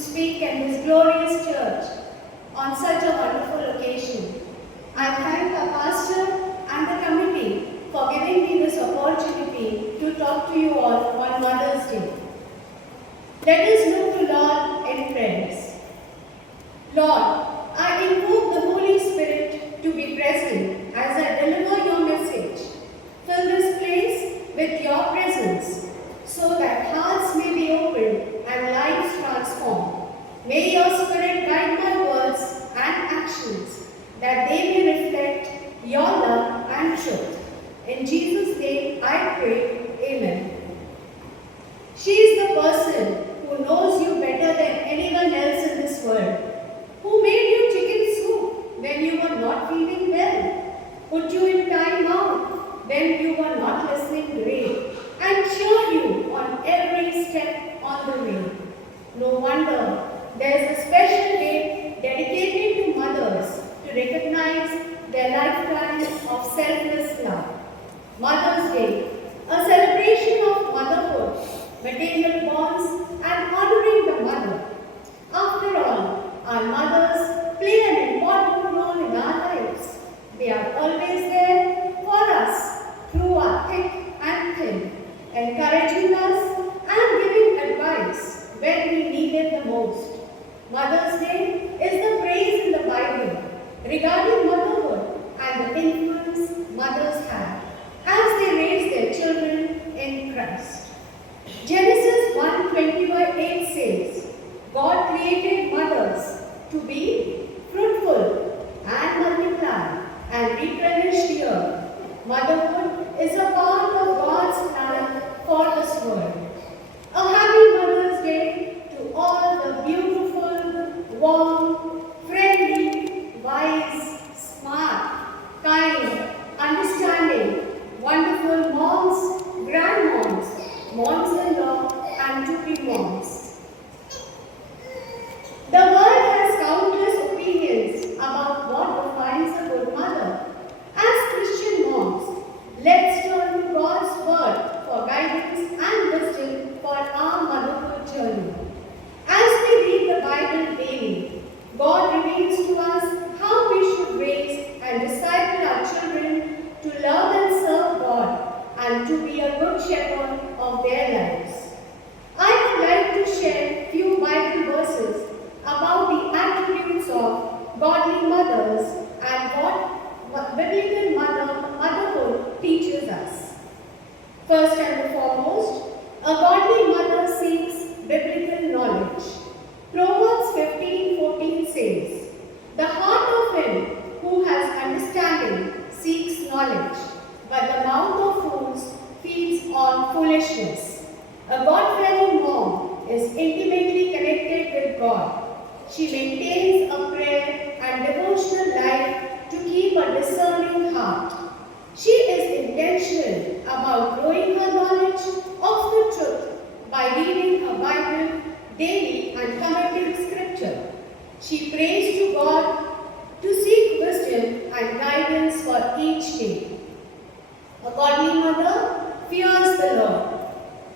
speak in this glorious church on such a wonderful occasion. I thank the pastor and the committee for giving me this opportunity to talk to you all on Mother's Day. Let us look to Lord in prayers. Lord, I invoke the Holy Spirit to be present as I deliver your message. Fill this place with your presence so that hearts may be opened and lives transformed. May your Spirit guide my words and actions that they may reflect your love and truth. In Jesus' name I pray, Amen. She is the person who knows you better than anyone else in this world, who made you chicken soup when you were not feeling well, put you in time out when you were not listening great, and cheered you on every step on the way. No wonder there is a special day dedicated to mothers to recognize their lifetime of selfless love. Mother's Day, a celebration of motherhood, maternal bonds, and honoring the mother. After all, our mothers play an important role in our lives. They are always there for us through our thick and thin, encouraging us and giving advice when we need it the most. Mother's Day is the praise in the Bible regarding motherhood and the influence mothers have as they raise their children in Christ. Genesis 1:28 says, God created mothers to be fruitful and multiply and replenish the earth. Motherhood is a part of God's plan for this world. A happy Mother's Day to all the beautiful, warm, friendly, wise, smart, kind, understanding, wonderful moms, grandmoms, moms-in-law, and to-be moms. The world has countless opinions about what defines a good mother. As Christian moms, let's turn to God's word for guidance and wisdom for our motherhood journey. As we read the Bible daily, God reveals to us how we should raise and disciple our children to love and serve God and to be a good shepherd of their lives. I would like to share a few Bible verses about the attributes of godly mothers and what biblical motherhood teaches us. First and foremost, a godly mother seeks biblical knowledge. Proverbs 15:14 says, the heart of him who has understanding seeks knowledge, but the mouth of fools feeds on foolishness. A God-fearing mom is intimately connected with God. She maintains a prayer and devotional life to keep a discerning heart. She is intentional about growing her knowledge of the truth by reading her Bible daily and commenting scripture. She prays to God to seek wisdom and guidance for each day. A godly mother fears the Lord.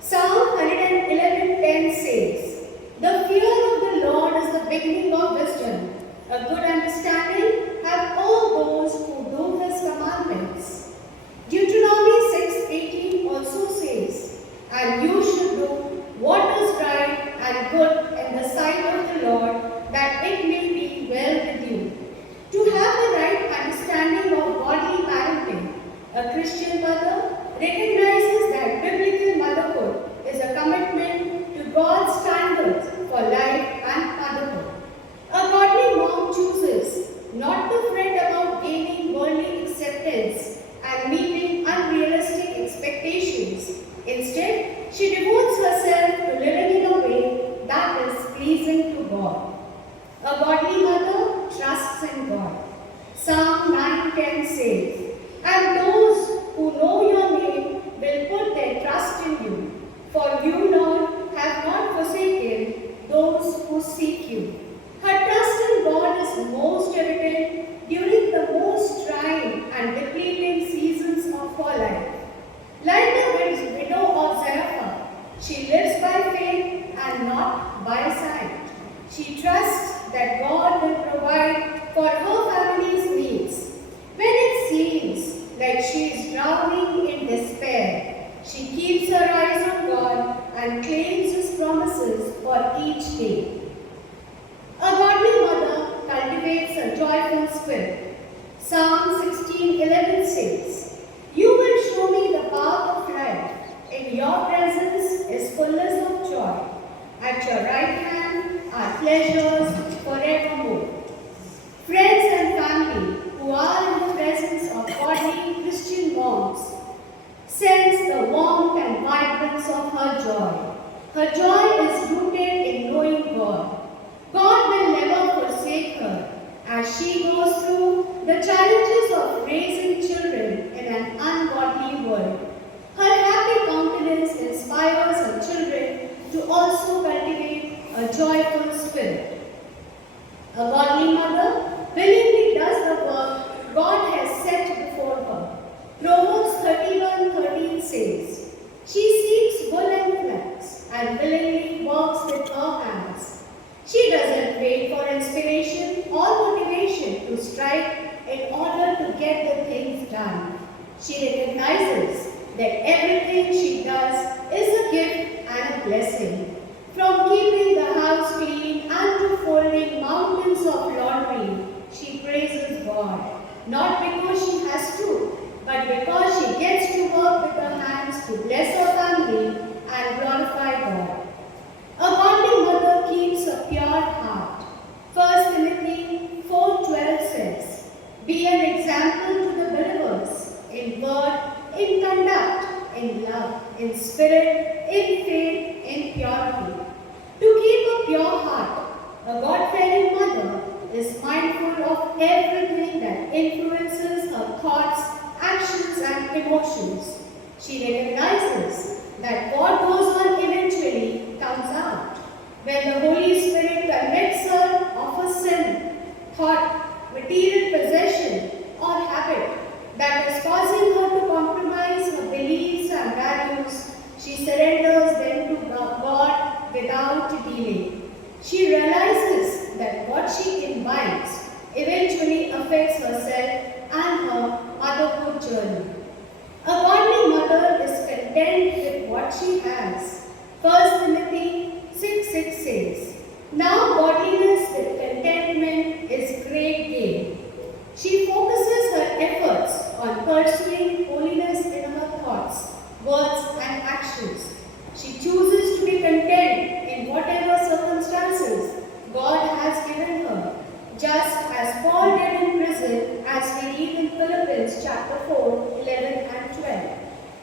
Psalm 111:10 says, the fear of the Lord is the beginning of wisdom. A good understanding have all those who do his commandments. Deuteronomy 6:18 also says, and you should do what is right and good in the sight of the Lord, that it may be well with you. To have the right understanding of godly parenting, a Christian mother recognizes that biblical motherhood is a commitment to God's standards for life and motherhood. A godly mom chooses not to fret about gaining worldly acceptance and meeting unrealistic expectations. Instead, she devotes herself to living in a way that is pleasing to God. A godly mother trusts in God. Psalm 9:10 says, and those who know your name will put their trust in you. For you, Lord, have not forsaken those who seek you. Her trust in God is most evident during the most trying and depleting seasons of her life. Like the widow of Zarephath, she lives by faith and not by sight. 16:11 says, "You will show me the path of life. In your presence is fullness of joy. At your right hand are pleasures forevermore." Friends and family who are in the presence of godly Christian moms sense the warmth and vibrance of her joy. Her joy is rooted in knowing God. God will never forsake her as she goes through the challenges of raising children in an ungodly world. Her happy countenance inspires her children to also cultivate a joyful spirit. A godly mother willingly does the work God has set before her. Proverbs 31:13 says, "She seeks wool and flax and willingly works with her hands." She doesn't wait for inspiration or motivation to strike in order to get the things done. She recognizes that everything she does is a gift and a blessing. From keeping the house clean and to folding mountains of laundry, she praises God, not because she has to, but because she gets to work with her hands to bless her family and glorify God. A godly mother keeps a pure heart. 1 Timothy 4:12 says, "Be an example to the believers in word, in conduct, in love, in spirit, in faith, in purity." To keep a pure heart, a God-fearing mother is mindful of everything that influences her thoughts, actions, and emotions. She recognizes that what goes on eventually comes out. When the Holy Spirit convicts her of a sin, thought, material possession, or habit that is causing her to compromise her beliefs and values, she surrenders them to God without delay. She realizes that what she imbibes eventually affects herself and her motherhood journey. A godly mother is content with what she has. 1 Timothy 6:6 says, "Now godliness with contentment is great gain." She focuses her efforts on pursuing holiness in her thoughts, words, and actions. She chooses to be content in whatever circumstances God has given her, just as Paul did in prison, as we read in Philippians chapter 4:11 and 12.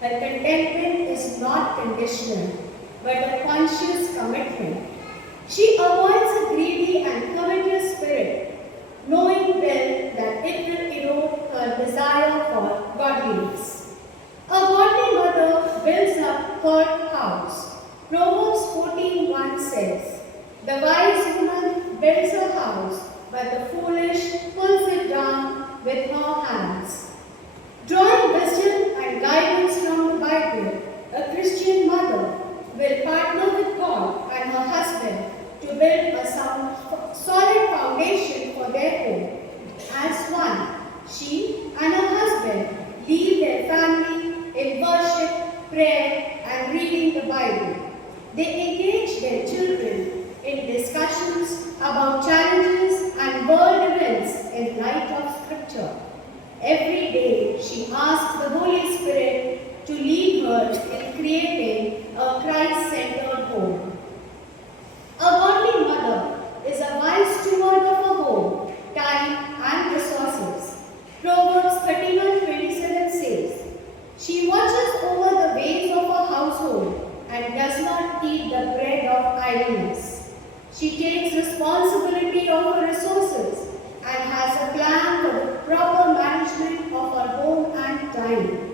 Her contentment is not conditional, but a conscious commitment. She avoids a greedy and covetous spirit, knowing well that it will erode her desire for godliness. A godly mother builds up her house. Proverbs 14:1 says, "The wise woman builds her house, but the foolish pulls it down with her hands." Drawing wisdom and guidance from the Bible, a Christian mother will partner with God and her husband to build a solid foundation for their home. As one, she and her husband lead their family in worship, prayer, and reading the Bible. They engage their children in discussions about challenges and world events in light of Scripture. Every day, she asks the Holy Spirit to lead her in creating a Christ-centered home. A godly mother is a wise steward of her home, time, and resources. Proverbs 31:27 says, "She watches over the ways of her household and does not eat the bread of idleness." She takes responsibility of her resources and has a plan for the proper management of her home and time.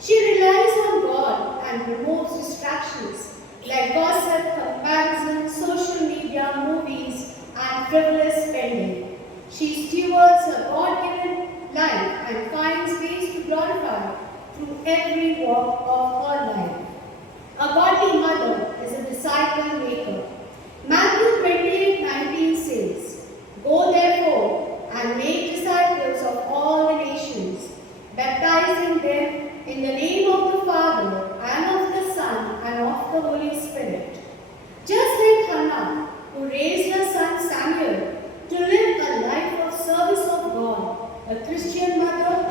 She relies on God and removes distractions like gossip, comparison, social media, movies, and frivolous spending. She stewards her God-given life and finds ways to glorify through every walk of her life. A godly mother is a disciple maker. Matthew 28:19 says, "Go therefore and make disciples of all the nations, baptizing them in the name of the Father and of the Son and of the Holy Spirit." Just like Hannah, who raised her son Samuel to live a life of service of God, a Christian mother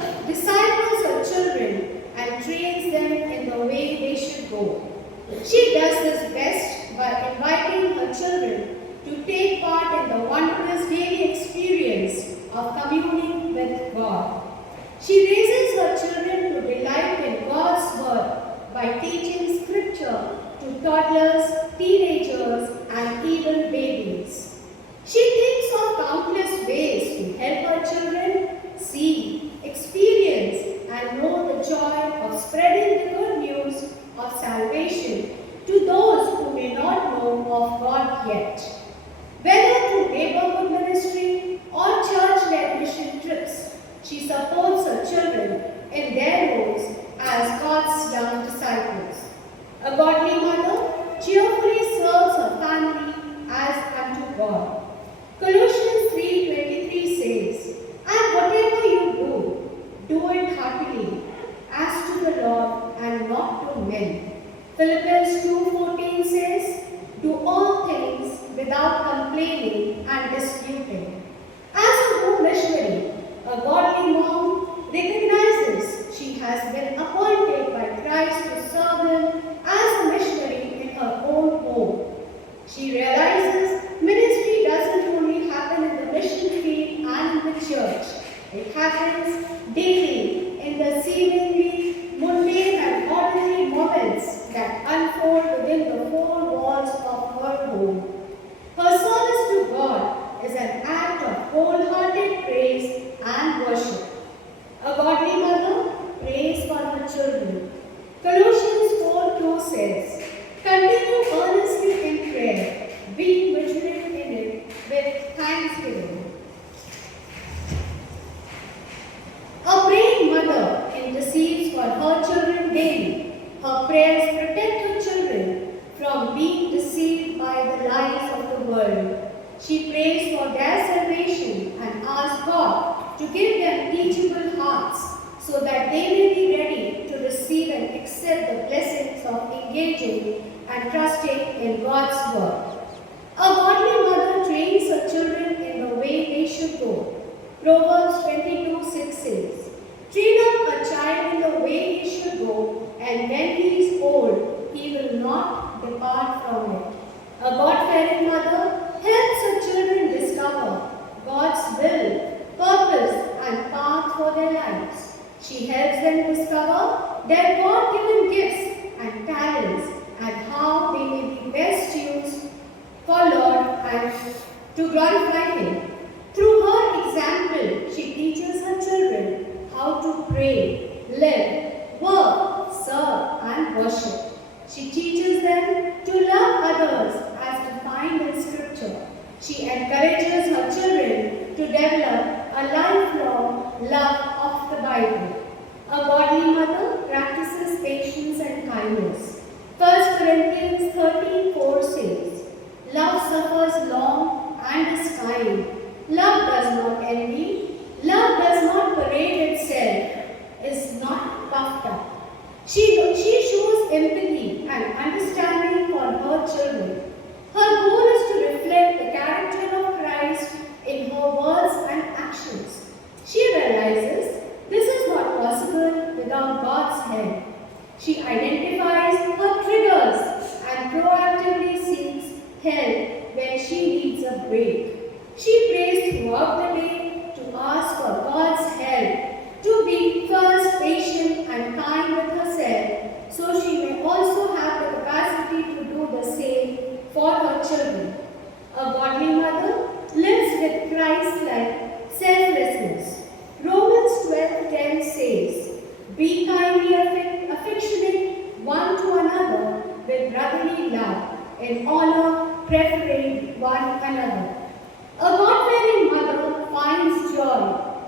by teaching scripture to toddlers, teenagers, and even babies. She thinks of countless ways to help her children see, experience, and know the joy of spreading the good news of salvation to those who may not know of God yet. Whether through neighborhood ministry or church-led mission trips, she supports her children in their roles as God's young disciples. A godly mother cheerfully serves her family as unto God. Colossians 3:23 says, "And whatever you do it heartily, as to the Lord and not to men." Philippians 2:14 says, "Do all things without complaining and disputing." As a home missionary, a godly mom recognizes she has been appointed by Christ to serve Him as a missionary in her own home. She realizes ministry doesn't only happen in the mission field and in the church. It happens daily in the seemingly mundane and ordinary moments that unfold within the four walls of her home. Her service to God is an act of wholehearted praise and worship. A godly mother prays for her children. Colossians 4:2 says, "Continue earnestly in prayer, being vigilant in it with thanksgiving." A praying mother intercedes for her children daily. Her prayers protect her children from being deceived by the lies of the world. She prays for their salvation and asks God to give them teachable hearts so that they may be ready to receive and accept the blessings of engaging and trusting in God's word. A godly mother trains her children in the way they should go. Proverbs 22:6 says, "Train up a child in the way he should go, and when he is old, he will not depart from it." A God-fearing mother helps her children discover God's will, purpose, and path for their lives. She helps them discover their God-given gifts and talents and how they may be best used for Lord and to glorify Him. Through her example, she teaches her children how to pray, live, work, serve, and worship. She teaches them to love others as defined in Scripture. She encourages her children to develop a lifelong love of the Bible. A godly mother practices patience and kindness. 1 Corinthians 13:4 says, "Love suffers long and is kind. Love does not envy. Love does not parade itself, is not puffed up." She shows empathy and understanding for her children. Her goal is to reflect the character of Christ in her words and actions. She realizes this is not possible without God's help. She identifies her triggers and proactively seeks help when she needs a break. She prays throughout the day to ask for God's help to be first patient and kind with herself, so she may also have the capacity to do the same for her children. A godly mother lives with Christ-like selflessness. Romans 12:10 says, "Be kindly affectionate one to another with brotherly love, in honor preferring one another." A God-fearing mother finds joy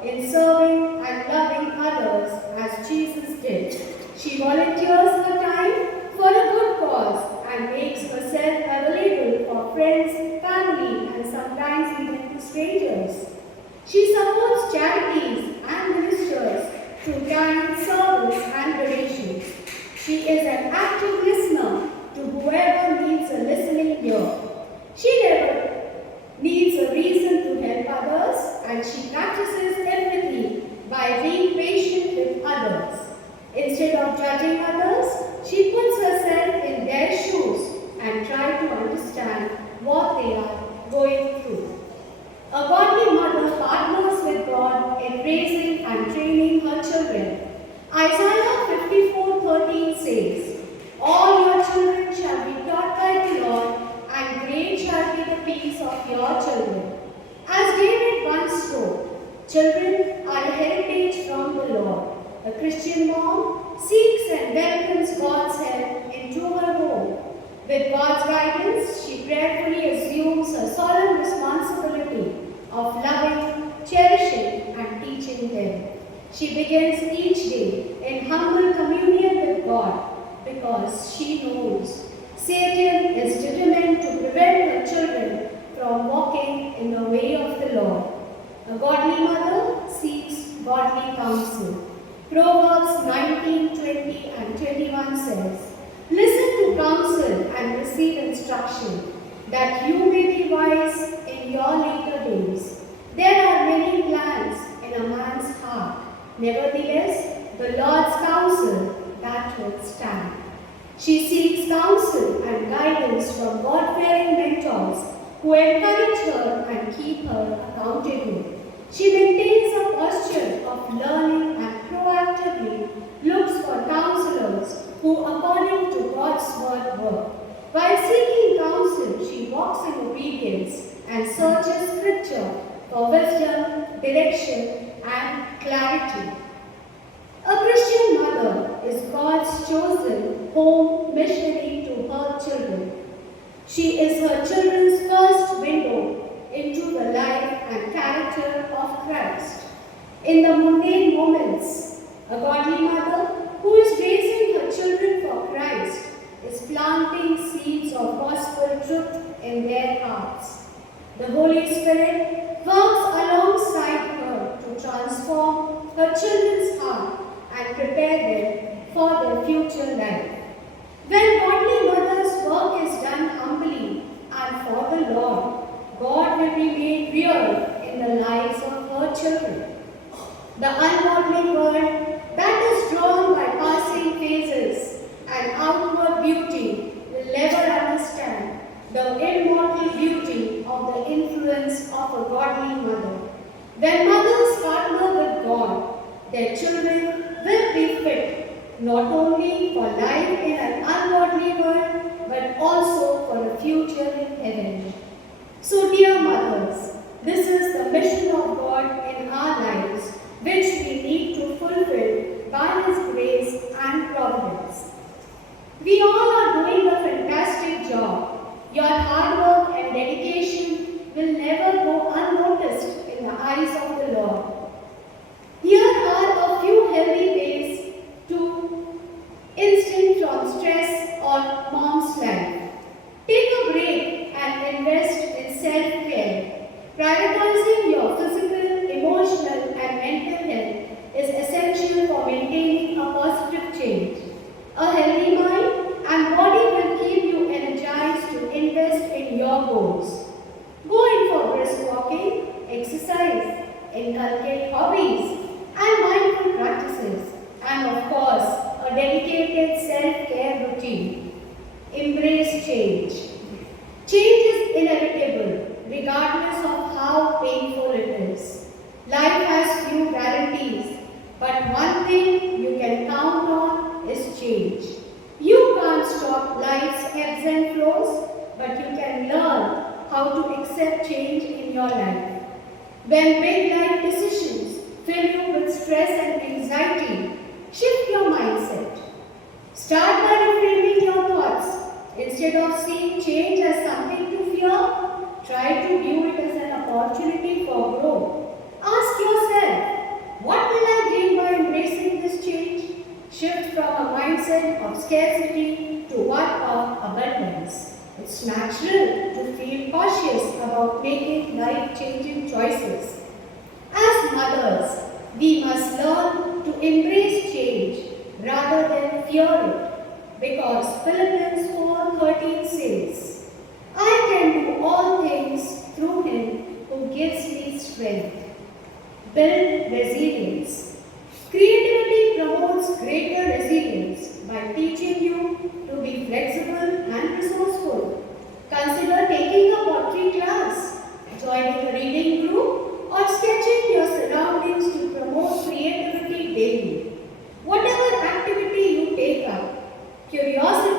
in serving and loving others as Jesus did. She volunteers her time for a good cause and makes herself available for friends, family, and sometimes even to strangers. She supports charities and ministers through kind service and donations. She is an active listener to whoever needs a listening ear. She never needs a reason to help others, and she practices empathy by being patient with others. Instead of judging others, she puts herself in their shoes and tries to understand what they are going through. A godly mother partners with God in raising and training her children. Isaiah 54:13 says, All your children shall be taught by the Lord, and great shall be the peace of your children. As David once wrote, children are a heritage from the Lord. A Christian mom seeks and welcomes God's help into her home. With God's guidance, she prayerfully assumes a solemn responsibility of loving, cherishing, and teaching them. She begins each day in humble communion with God because she knows Satan is determined to prevent her children from walking in the way of the Lord. A godly mother seeks godly counsel. Proverbs 19, 20 and 21 says, listen to counsel and receive instruction, that you may be wise in your later days. There are many plans in a man's heart. Nevertheless, the Lord's counsel that will stand. She seeks counsel and guidance from God-fearing mentors who encourage her and keep her accountable. She maintains a posture of learning and proactively looks for counselors who, according to God's word, work. While seeking counsel, she walks in obedience and searches Scripture for wisdom, direction, and clarity. A Christian mother is God's chosen home missionary to her children. She is her children's first window into the life and character of Christ. In the mundane moments, a godly mother who is raising her children for Christ is planting seeds of gospel truth in their hearts. The Holy Spirit works alongside her to transform her children's heart and prepare them for their future life. When godly mother's work is done humbly and for the Lord, God will be made real in the lives of her children. The ungodly world that is drawn by passing phases and outward beauty will never understand the immortal beauty of the influence of a godly mother. When mothers partner with God, their children will be fit not only for life in an ungodly world, but also for a future in heaven. So, dear mothers, this is the mission of God in our lives, which we need to fulfill by His grace and providence. We all are doing a fantastic job. Your hard work and dedication will never go unnoticed in the eyes of the Lord. Here are a few healthy ways to instinct from stress on mom's life. Take a break and invest in self-care. Prioritizing your physical, emotional, and mental health is essential for maintaining a positive change. A healthy mind and body will keep you energized to invest in your goals. Go in for brisk walking, exercise, inculcate hobbies, and mindful practices, and of course, a dedicated self-care routine. Embrace change. Change is inevitable, regardless of how painful it is. Life has few guarantees, but one thing you can count on is change. You can't stop life's ebbs and flows, but you can learn how to accept change in your life. When big life decisions fill you with stress and anxiety, shift your mindset. Start by reframing your thoughts. Instead of seeing change as something to fear, try to view it as an opportunity for growth. Ask yourself, what will I gain by embracing this change? Shift from a mindset of scarcity to one of abundance. It's natural to feel cautious about making life-changing choices. As mothers, we must learn to embrace change rather than fear it. Because Philippians 4:13 says, I can do all things through Him who gives me strength. Build resilience. Creativity promotes greater resilience by teaching you to be flexible and resourceful. Consider taking a pottery class, joining a reading group, or sketching your surroundings to promote creativity daily. Whatever activity you take up, curiosity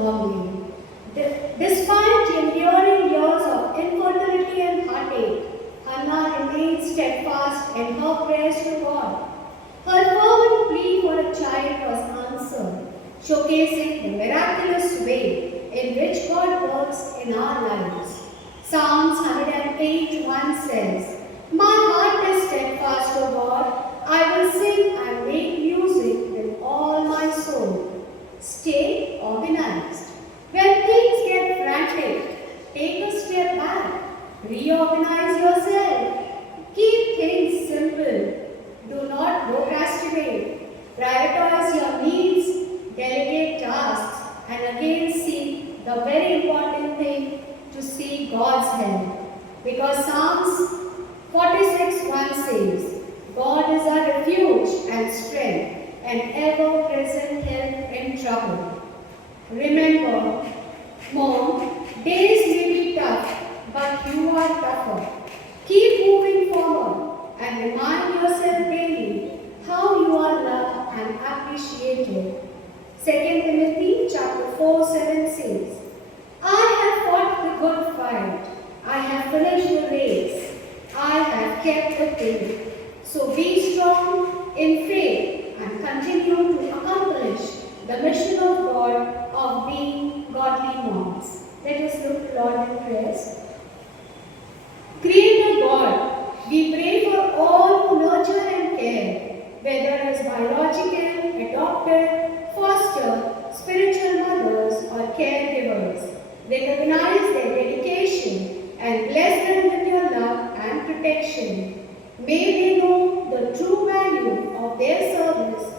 firmly. Despite enduring years of infertility and heartache, Hannah remained steadfast in her prayers to God. Her fervent plea for a child was answered, showcasing the miraculous way in which God works in our lives. Psalms 108:1 says, "My heart is steadfast, O God. I will sing and make music with all my soul." Stay organized. When things get frantic, take a step back. Reorganize yourself. Keep things simple. Do not procrastinate. Prioritize your needs, delegate tasks, and again seek the very important thing to seek God's help. Because Psalms 46:1 says, God is our refuge and strength, and ever-present help in trouble. Remember, Mom, days may be tough, but you are tougher. Keep moving forward and remind yourself daily how you are loved and appreciated. 2 Timothy chapter 4:7 says, I have fought the good fight. I have finished the race. I have kept the faith. So be strong in faith and continue to accomplish the mission of God of being godly moms. Let us look Lord in prayers. Creator God, we pray for all who nurture and care, whether as biological, adopted, foster, spiritual mothers or caregivers. Recognize their dedication and bless them with your love and protection. May they know the true value of their service